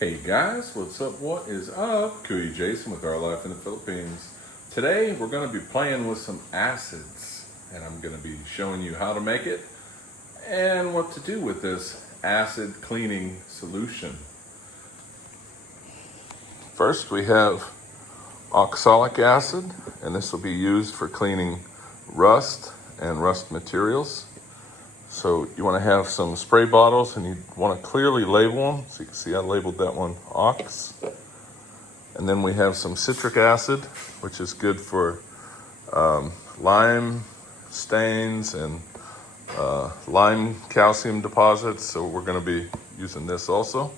Hey guys, what's up? What is up? Kuya Jason with Our Life in the Philippines. Today we're going to be playing with some acids, and I'm going to be showing you how to make it and what to do with this acid cleaning solution. First we have oxalic acid, and this will be used for cleaning rust and rust materials. So you want to have some spray bottles, and you want to clearly label them. So you can see I labeled that one Ox. And then we have some citric acid, which is good for lime stains and lime calcium deposits. So we're going to be using this also.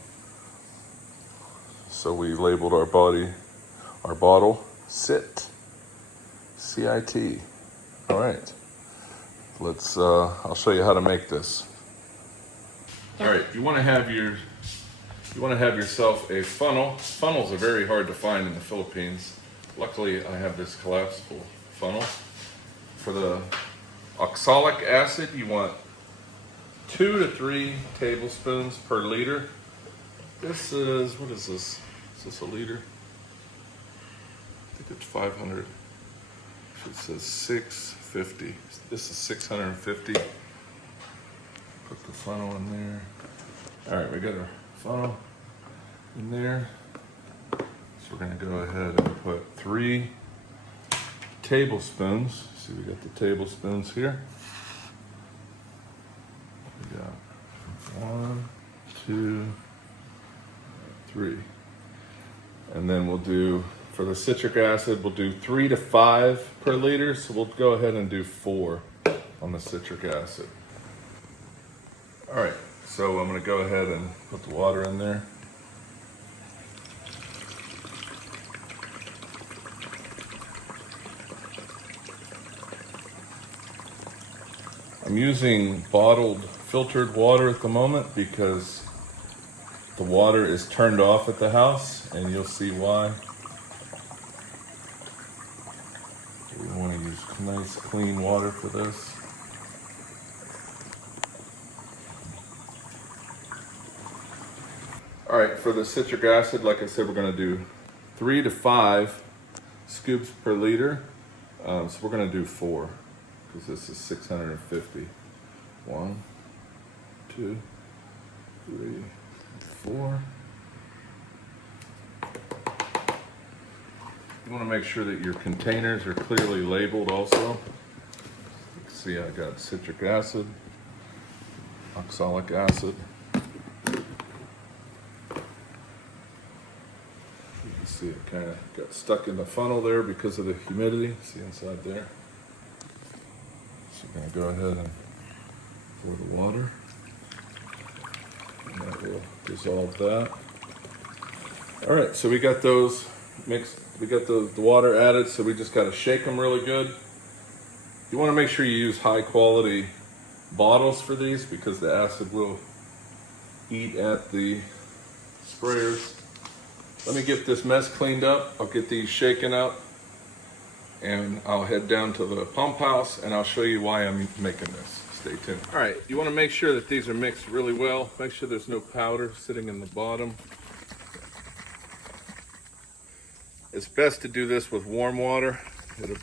So we labeled our bottle CIT, C-I-T. All right. I'll show you how to make this. All right, you want to have yourself a funnel. Funnels are very hard to find in the Philippines. Luckily, I have this collapsible funnel. For the oxalic acid, you want 2 to 3 tablespoons per liter. This is, what is this? Is this a liter? I think it's 500. It says 650. This is 650. Put the funnel in there. All right, we got our funnel in there. So we're gonna go ahead and put 3 tablespoons. See, we got the tablespoons here. We got 1, 2, 3. And then we'll do, for the citric acid, we'll do 3 to 5 per liter. So we'll go ahead and do 4 on the citric acid. All right, so I'm gonna go ahead and put the water in there. I'm using bottled filtered water at the moment because the water is turned off at the house, and you'll see why. We want to use nice clean water for this. All right, for the citric acid, like I said, we're going to do 3 to 5 scoops per liter. So we're going to do 4 because this is 650. 1, 2, 3, 4. You want to make sure that your containers are clearly labeled also. You can see I got citric acid, oxalic acid. You can see it kind of got stuck in the funnel there because of the humidity. See inside there? So I'm going to go ahead and pour the water. And that will dissolve that. All right, so we got those mixed. We got the water added, so we just got to shake them really good. You want to make sure you use high quality bottles for these because the acid will eat at the sprayers. Let me get this mess cleaned up. I'll get these shaken up, and I'll head down to the pump house, and I'll show you why I'm making this. Stay tuned. All right, you want to make sure that these are mixed really well. Make sure there's no powder sitting in the bottom. It's best to do this with warm water. It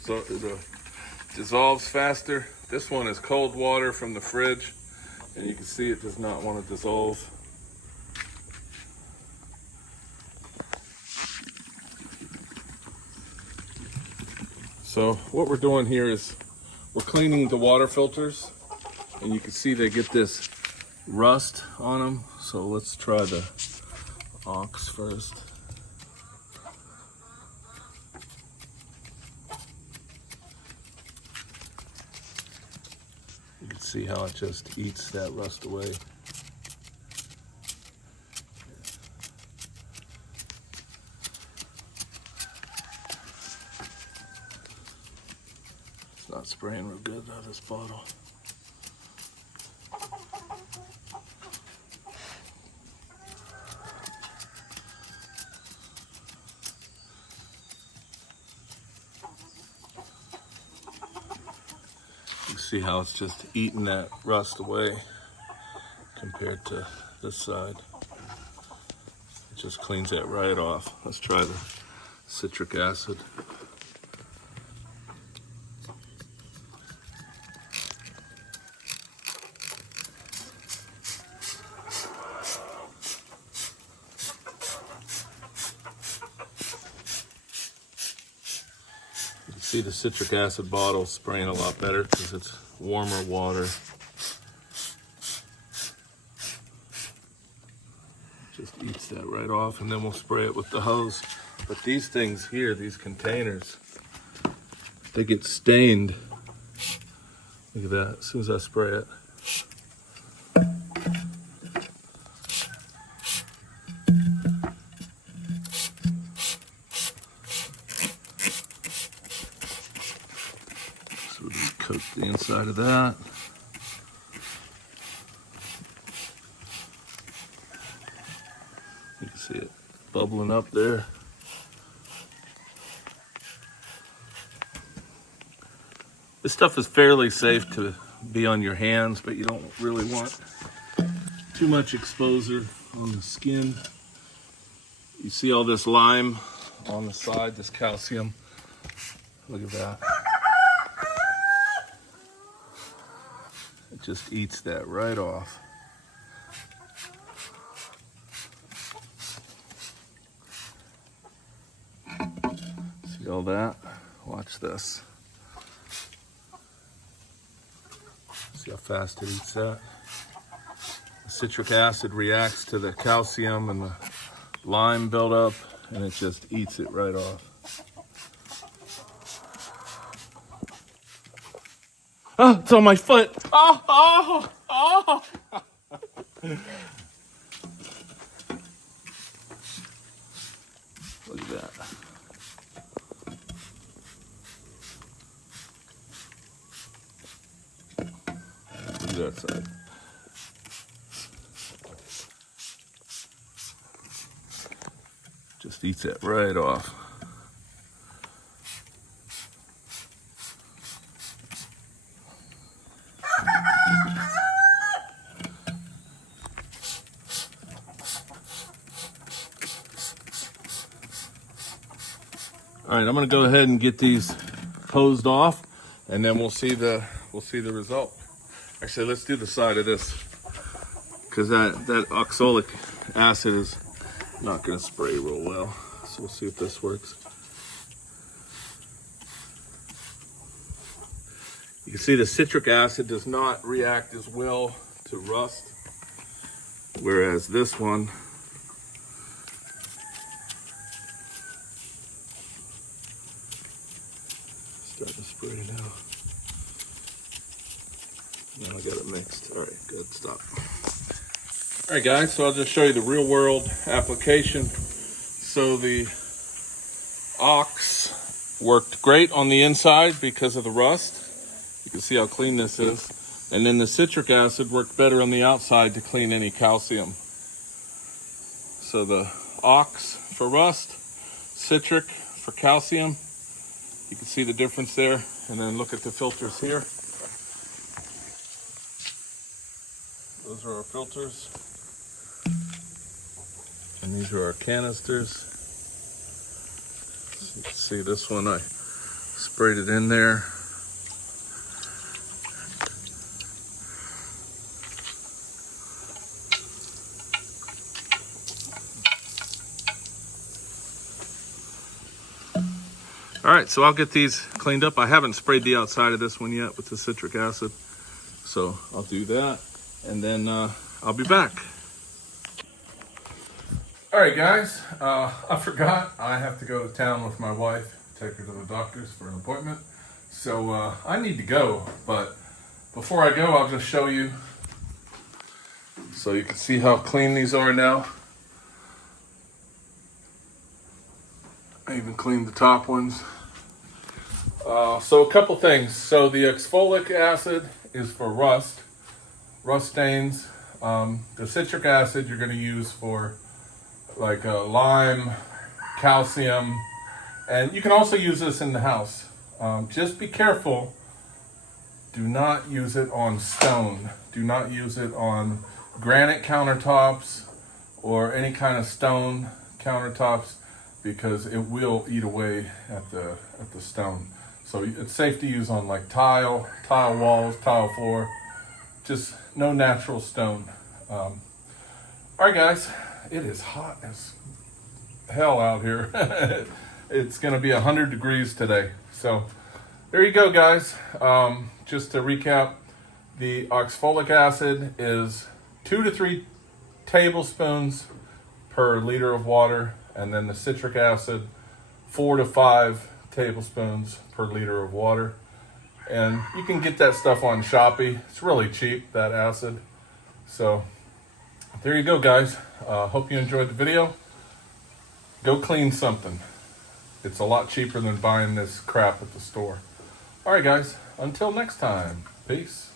dissolves faster. This one is cold water from the fridge, and you can see it does not want to dissolve. So what we're doing here is we're cleaning the water filters, and you can see they get this rust on them. So let's try the Ox first. You can see how it just eats that rust away. It's not spraying real good out of this bottle. You see how it's just eating that rust away compared to this side. Just cleans that right off. Let's try the citric acid. You can see the citric acid bottle spraying a lot better because it's warmer water. Just eats that right off, and then we'll spray it with the hose. But these things here, these containers, they get stained. Look at that, as soon as I spray it. So we coat the inside of that. You can see it bubbling up there. This stuff is fairly safe to be on your hands, but you don't really want too much exposure on the skin. You see all this lime on the side, this calcium. Look at that. It just eats that right off. See all that? Watch this. See how fast it eats that? The citric acid reacts to the calcium and the lime buildup, and it just eats it right off. Oh, it's on my foot. Oh, oh, oh. Look at that. Look at that side. Just eats it right off. All right, I'm gonna go ahead and get these hosed off, and then we'll see the result. Actually, let's do the side of this, because that oxalic acid is not gonna spray real well. So we'll see if this works. You can see the citric acid does not react as well to rust, whereas this one starting to spray now. Now I got it mixed. All right, good, stop. All right, guys, so I'll just show you the real world application. So the ox worked great on the inside because of the rust. You can see how clean this is. And then the citric acid worked better on the outside to clean any calcium. So the ox for rust, citric for calcium. You can see the difference there. And then look at the filters here. Those are our filters. And these are our canisters. So you can see this one, I sprayed it in there. All right, so I'll get these cleaned up. I haven't sprayed the outside of this one yet with the citric acid. So I'll do that, and then I'll be back. All right, guys, I forgot. I have to go to town with my wife, take her to the doctor's for an appointment. So I need to go, but before I go, I'll just show you so you can see how clean these are now. I even cleaned the top ones. So a couple things. So the oxalic acid is for rust stains. The citric acid you're going to use for like lime, calcium, and you can also use this in the house. Just be careful. Do not use it on stone. Do not use it on granite countertops, or any kind of stone countertops, because it will eat away at the stone. So it's safe to use on like tile walls, tile floor, just no natural stone. All right, guys, it is hot as hell out here. It's gonna be 100 degrees today. So there you go, guys. Just to recap, the oxalic acid is 2 to 3 tablespoons per liter of water, and then the citric acid 4 to 5 tablespoons per liter of water. And you can get that stuff on Shopee. It's really cheap, that acid. So there you go, guys. Hope you enjoyed the video. Go clean something. It's a lot cheaper than buying this crap at the store. All right, guys, until next time, peace.